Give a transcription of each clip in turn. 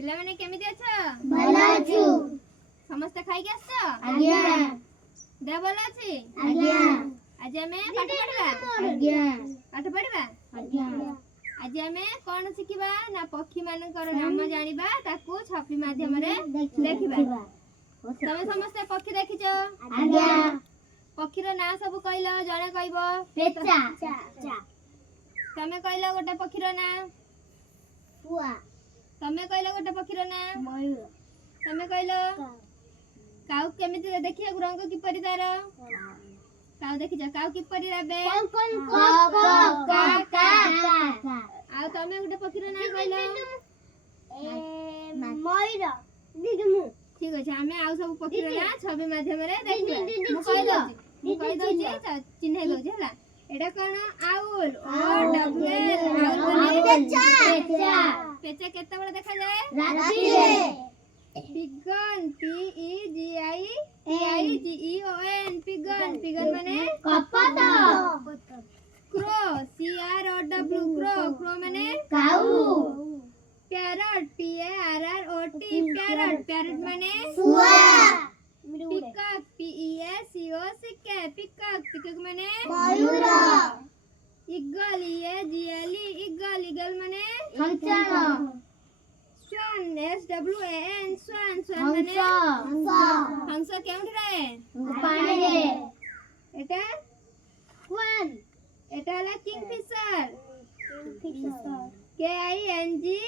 पिला माने केमिति अछ भलो अछु समस्त खाइ के आछ आज्ञा दे भलो अछि आज्ञा आज हमें पाठ पढिबा आज्ञा पाठ पढिबा आज्ञा आज हमें कोन सिखिबा ना पक्षी मानकर नाम जानिबा ताकू छपी माध्यम रे देखिबा तमे समस्त पक्षी देखिछो आज्ञा पक्षी रो ना सब कहलो जणे कहबो पेचा तमे कहलो गोटे पक्षी रो ना पुआ तमे कहलो गोटे पक्षी रो ना मयूर तमे कहलो काउ केमिति देखिया रंग की परि तार काउ देखिछ काउ की परि राबे का आ तमे गोटे पक्षी रो ना कहलो मयूर दिदमु ठीक अछि हमें आउ सब पक्षी रो ना छवि माध्यम रे देखिबा मु कहि दउची चिन्है दउची हला एटा कोन आउल ओ डबल आउल पेचा पेचा केते बडा देखा जाए राती रे pigeon P E G I I G E O N pigeon pigeon माने कपत crow C R O W crow crow माने काऊ parrot P A R R O T parrot parrot माने सुआ peacock P E S C O C K peacock peacock माने मयूर eagle E A G L E eagle eagle माने हंसन स्वान S W A N स्वान स्वान माने हंस केउठी रहे पानी रे एटा क्वान एटा हला kingfisher K I N G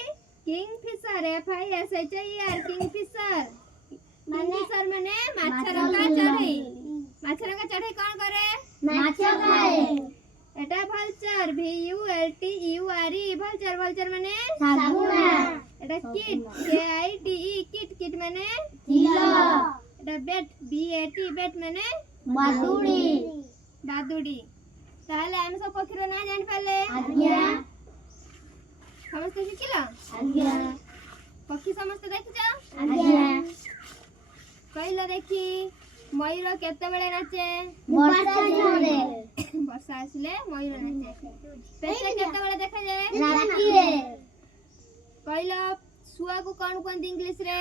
kingfisher F I S H I R kingfisher kingfisher माने माछरका चढ़ई माछरका चढ़ई कोन करे माछ खाए एटा vulture V U L T U R E vulture vulture माने सागुना एटा kit K I T E kit kit माने kilo Etah bat B A T बेट माने बादुड़ी बादुड़ी ताहले हम सब पक्षी रो ना जानि पाले आज्ञा समस्त शिखिला आज्ञा पक्षी समस्त देखिछ आज्ञा कहलो देखी मयूर केते बेले नाचे वर्षा जोरे वर्षा आसिले मयूर नाचे पेचा केते बेले देखा जाए राती रे कहलो सुआ को कोन कोन इंग्लिश रे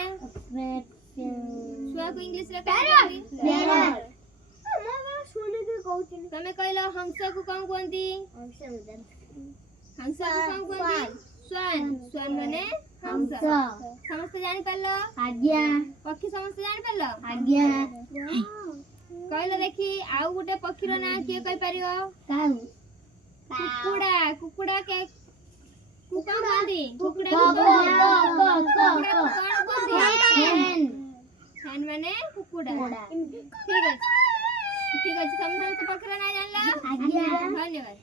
सुआ को इंग्लिश रे पैरट सुने के कहउतिन तमे कहलो हंस को कोन कोनती हंस को कोन कोनती स्वान स्वान माने हंस समस्त जानि पालो आज्ञा पक्षी समस्त जानि पालो आज्ञा कहलो देखी आउ गुटे पक्षी रो ना के कहि परियो काऊ कुकुड़ा कुकुड़ा के कुकुड़ा कोनती कुकुड़ा हैन माने कुकुड़ा ठीक अछि समस्त पक्षी रो ना जानला आज्ञा धन्यवाद।